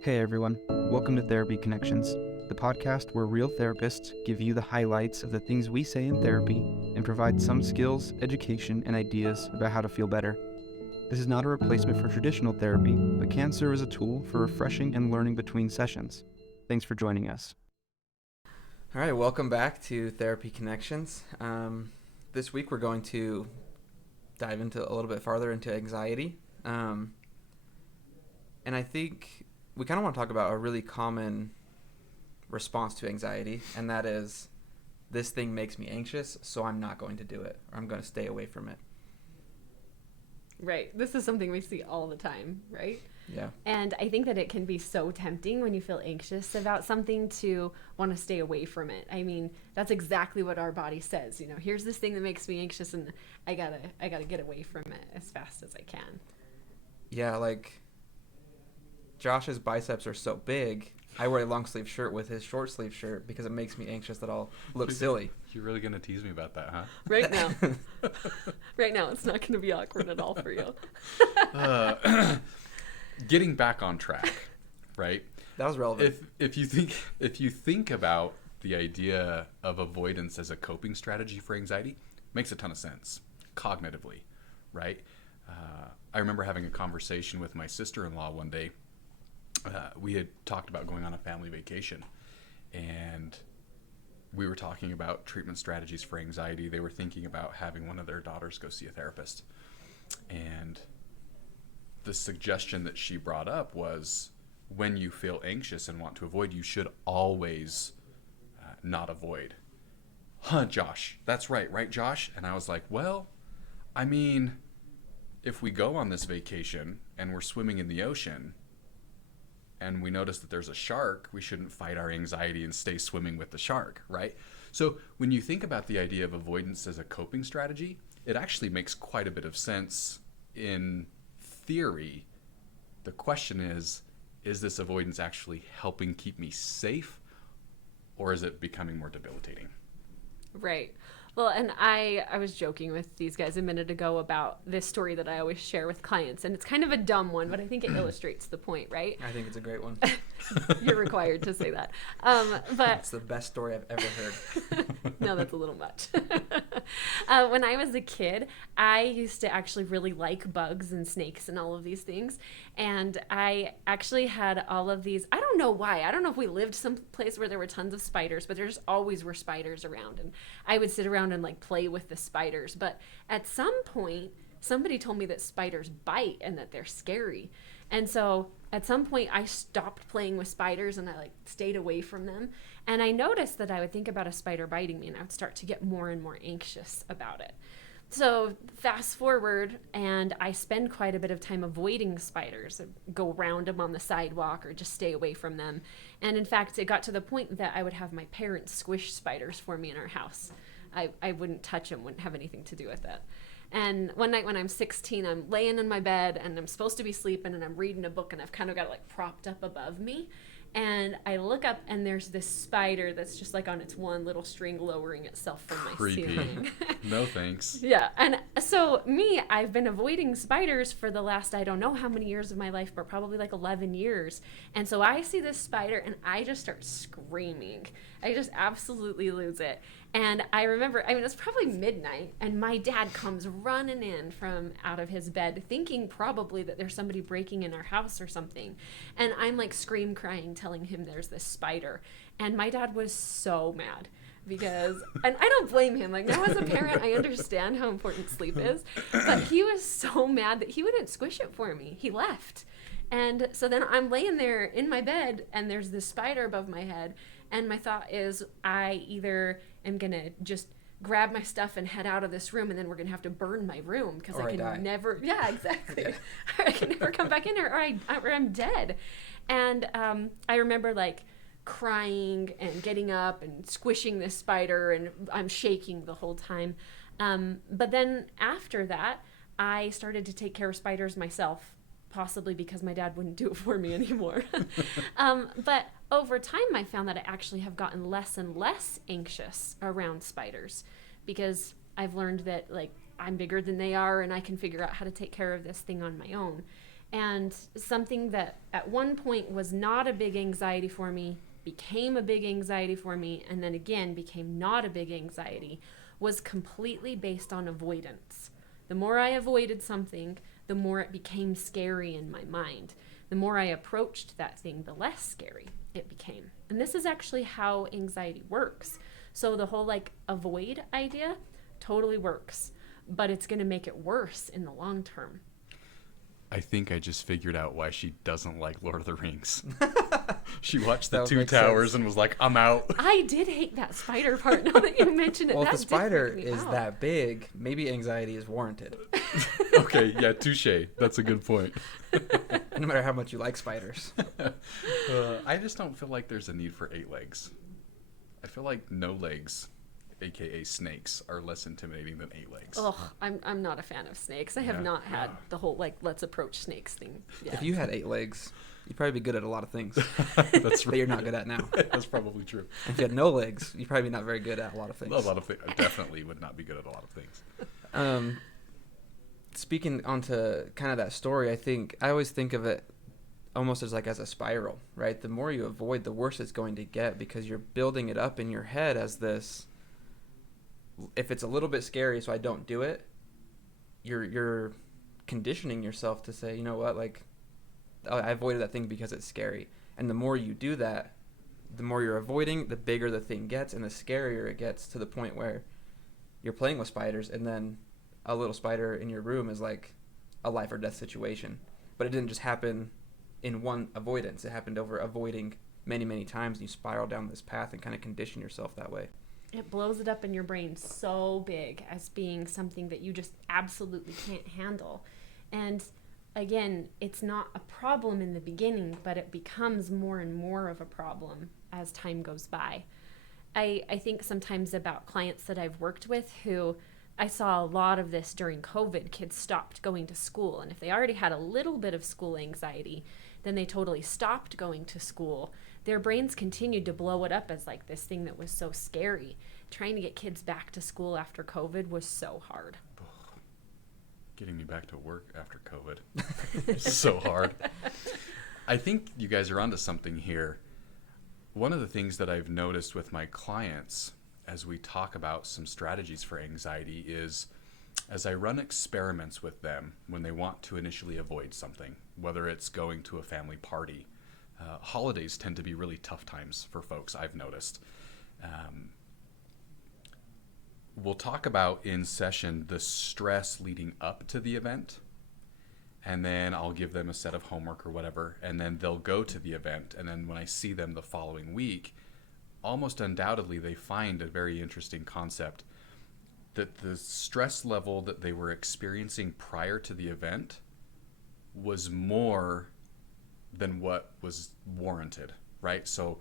Hey everyone, welcome to Therapy Connections, the podcast where real therapists give you the highlights of the things we say in therapy and provide some skills, education, and ideas about how to feel better. This is not a replacement for traditional therapy, but can serve as a tool for refreshing and learning between sessions. Thanks for joining us. All right, welcome back to Therapy Connections. This week we're going to dive into a little bit farther into anxiety. And I think we kind of want to talk about a really common response to anxiety, and that is, this thing makes me anxious, so I'm not going to do it, or I'm going to stay away from it. Right. This is something we see all the time, right? Yeah. And I think that it can be so tempting when you feel anxious about something to want to stay away from it. I mean, that's exactly what our body says. You know, here's this thing that makes me anxious, and I gotta get away from it as fast as I can. Yeah, like Josh's biceps are so big. I wear a long sleeve shirt with his short sleeve shirt because it makes me anxious that I'll look silly. You're really gonna tease me about that, huh? Right now. Right now, it's not going to be awkward at all for you. Getting back on track, right? That was relevant. If you think about the idea of avoidance as a coping strategy for anxiety, it makes a ton of sense cognitively, right? I remember having a conversation with my sister-in-law one day. We had talked about going on a family vacation, and we were talking about treatment strategies for anxiety. They were thinking about having one of their daughters go see a therapist. And the suggestion that she brought up was, when you feel anxious and want to avoid, you should always not avoid. Huh, Josh? That's right, Josh? And I was like, well, I mean, if we go on this vacation and we're swimming in the ocean and we notice that there's a shark, we shouldn't fight our anxiety and stay swimming with the shark, right? So when you think about the idea of avoidance as a coping strategy, it actually makes quite a bit of sense in theory. The question is this avoidance actually helping keep me safe, or is it becoming more debilitating? Right. Well, and I was joking with these guys a minute ago about this story that I always share with clients, and it's kind of a dumb one, but I think it illustrates the point, right? I think it's a great one. You're required to say that. But It's the best story I've ever heard. no, that's a little much. When I was a kid, I used to actually really like bugs and snakes and all of these things. And I actually had all of these. I don't know why. I don't know if we lived someplace where there were tons of spiders, but there's always were spiders around. And I would sit around and like play with the spiders. But at some point, somebody told me that spiders bite and that they're scary. And so at some point I stopped playing with spiders and I like stayed away from them. And I noticed that I would think about a spider biting me and I would start to get more and more anxious about it. So fast forward, and I spend quite a bit of time avoiding spiders. I'd go around them on the sidewalk or just stay away from them. And in fact, it got to the point that I would have my parents squish spiders for me in our house. I wouldn't touch them, wouldn't have anything to do with it. And one night when I'm 16, I'm laying in my bed and I'm supposed to be sleeping and I'm reading a book and I've kind of got it like propped up above me. And I look up and there's this spider that's just like on its one little string lowering itself from my ceiling. No thanks. Yeah. And so I've been avoiding spiders for the last, I don't know how many years of my life, but probably like 11 years. And so I see this spider and I just start screaming. I just absolutely lose it. And I remember, it's probably midnight, and my dad comes running in from out of his bed, thinking probably that there's somebody breaking in our house or something. And I'm like scream crying, telling him there's this spider. And my dad was so mad because, and I don't blame him. Like, now as a parent, I understand how important sleep is. But he was so mad that he wouldn't squish it for me. He left. And so then I'm laying there in my bed, and there's this spider above my head. And my thought is, I either am going to just grab my stuff and head out of this room, and then we're going to have to burn my room because I can never, yeah, exactly. I can never come back in there, or I'm dead. And I remember like crying and getting up and squishing this spider, and I'm shaking the whole time. But then after that, I started to take care of spiders myself, possibly because my dad wouldn't do it for me anymore. But over time, I found that I actually have gotten less and less anxious around spiders because I've learned that like I'm bigger than they are and I can figure out how to take care of this thing on my own. And something that at one point was not a big anxiety for me became a big anxiety for me, and then again became not a big anxiety, was completely based on avoidance. The more I avoided something, the more it became scary in my mind. The more I approached that thing, the less scary it became. And this is actually how anxiety works. So the whole like avoid idea totally works, but it's going to make it worse in the long term. I think I just figured out why she doesn't like Lord of the Rings. She watched the That would Two make Towers sense. and was like, I'm out. I did hate that spider part now that you mention it. Well, if That the did spider freak me is out. that big, maybe anxiety is warranted. Okay, yeah, touche. That's a good point. No matter how much you like spiders. I just don't feel like there's a need for 8 legs. I feel like no legs, aka snakes, are less intimidating than 8 legs. Ugh, I'm not a fan of snakes. I have Yeah. not had the whole like let's approach snakes thing yet. If you had 8 legs, you'd probably be good at a lot of things That's that you're not good at now. That's probably true. If you had no legs, you'd probably be not very good at a lot of things. A lot of things. I definitely would not be good at a lot of things. Speaking onto kind of that story, I always think of it almost as a spiral, right? The more you avoid, the worse it's going to get, because you're building it up in your head as this. If it's a little bit scary, so I don't do it. You're conditioning yourself to say, you know what, like, I avoided that thing because it's scary. And the more you do that, the more you're avoiding, the bigger the thing gets, and the scarier it gets, to the point where you're playing with spiders, and then a little spider in your room is like a life or death situation. But it didn't just happen in one avoidance. It happened over avoiding many, many times, and you spiral down this path and kind of condition yourself that way. It blows it up in your brain so big as being something that you just absolutely can't handle. And again, it's not a problem in the beginning, but it becomes more and more of a problem as time goes by. I think sometimes about clients that I've worked with who I saw a lot of this during COVID. Kids stopped going to school, and if they already had a little bit of school anxiety, then they totally stopped going to school. Their brains continued to blow it up as like this thing that was so scary. Trying to get kids back to school after COVID was so hard. Getting me back to work after COVID is so hard. I think you guys are onto something here. One of the things that I've noticed with my clients as we talk about some strategies for anxiety is, as I run experiments with them when they want to initially avoid something, whether it's going to a family party. Holidays tend to be really tough times for folks, I've noticed. We'll talk about in session the stress leading up to the event, and then I'll give them a set of homework or whatever, and then they'll go to the event, and then when I see them the following week, almost undoubtedly they find a very interesting concept, that the stress level that they were experiencing prior to the event was more than what was warranted, right? So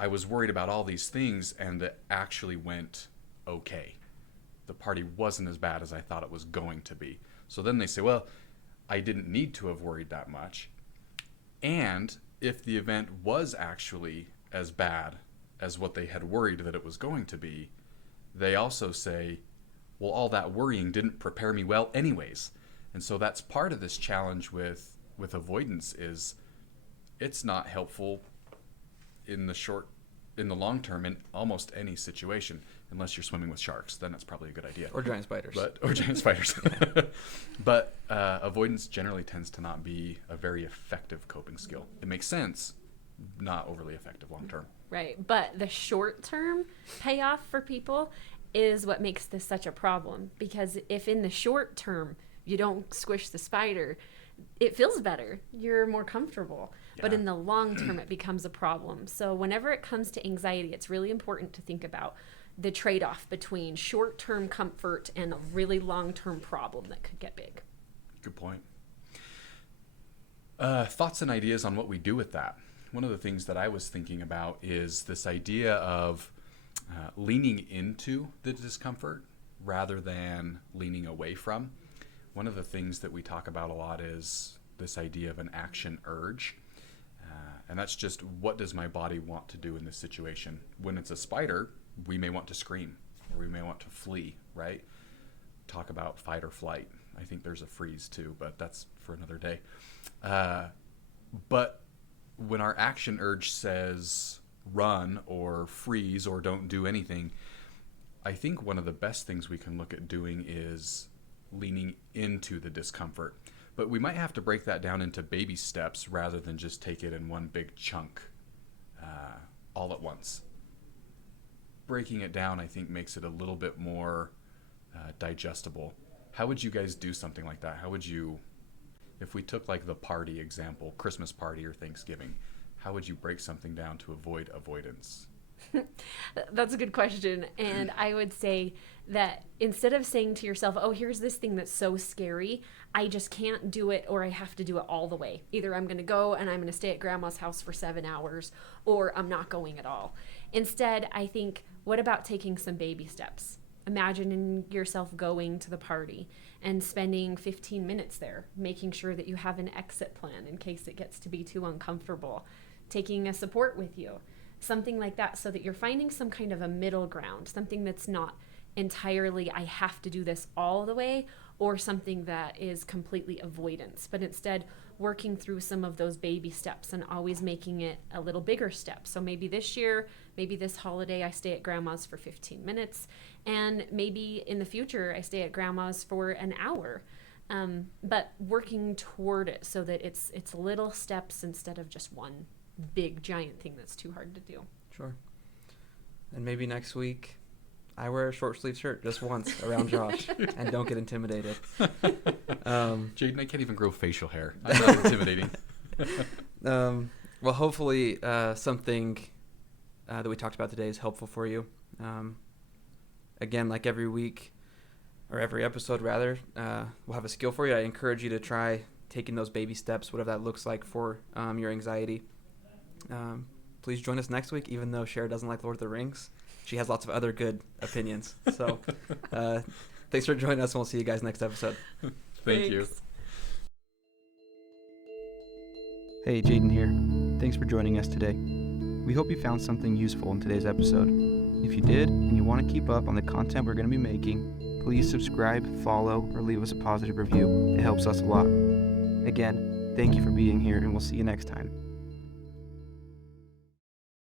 I was worried about all these things, and it actually went okay. The party wasn't as bad as I thought it was going to be. So then they say, well, I didn't need to have worried that much. And if the event was actually as bad as what they had worried that it was going to be, they also say, well, all that worrying didn't prepare me well anyways. And so that's part of this challenge with avoidance, is it's not helpful in the long term in almost any situation, unless you're swimming with sharks. Then that's probably a good idea. Or giant spiders. Or giant spiders. But avoidance generally tends to not be a very effective coping skill. It makes sense, not overly effective long term. Right. But the short-term payoff for people is what makes this such a problem. Because if in the short term you don't squish the spider, it feels better. You're more comfortable. Yeah. But in the long term, it becomes a problem. So whenever it comes to anxiety, it's really important to think about the trade-off between short-term comfort and a really long-term problem that could get big. Good point. Thoughts and ideas on what we do with that. One of the things that I was thinking about is this idea of leaning into the discomfort rather than leaning away from. One of the things that we talk about a lot is this idea of an action urge. And that's just, what does my body want to do in this situation? When it's a spider, we may want to scream, or we may want to flee, right? Talk about fight or flight. I think there's a freeze too, but that's for another day. But when our action urge says run or freeze or don't do anything, I think one of the best things we can look at doing is leaning into the discomfort. But we might have to break that down into baby steps rather than just take it in one big chunk all at once. Breaking it down, I think, makes it a little bit more digestible. How would you guys do something like that? How would you, if we took like the party example, Christmas party or Thanksgiving, how would you break something down to avoid avoidance? That's a good question. And I would say that instead of saying to yourself, oh, here's this thing that's so scary, I just can't do it, or I have to do it all the way. Either I'm going to go and I'm going to stay at grandma's house for 7 hours, or I'm not going at all. Instead, I think, what about taking some baby steps? Imagining yourself going to the party and spending 15 minutes there, making sure that you have an exit plan in case it gets to be too uncomfortable, taking a support with you, something like that, so that you're finding some kind of a middle ground, something that's not entirely, I have to do this all the way, or something that is completely avoidance, but instead working through some of those baby steps and always making it a little bigger step. So maybe this year, maybe this holiday, I stay at grandma's for 15 minutes, and maybe in the future, I stay at grandma's for an hour. But working toward it so that it's little steps instead of just one big giant thing that's too hard to do. Sure. And maybe next week I wear a short sleeve shirt just once around Josh and don't get intimidated. Jaden, I can't even grow facial hair. I'm not intimidating. Well, hopefully something that we talked about today is helpful for you. Again, like every week, or every episode rather, we'll have a skill for you. I encourage you to try taking those baby steps, whatever that looks like for your anxiety. Please join us next week, even though Cher doesn't like Lord of the Rings. She has lots of other good opinions. So thanks for joining us, and we'll see you guys next episode. Thank you. Hey, Jaden here. Thanks for joining us today. We hope you found something useful in today's episode. If you did, and you want to keep up on the content we're going to be making, please subscribe, follow, or leave us a positive review. It helps us a lot. Again, thank you for being here, and we'll see you next time.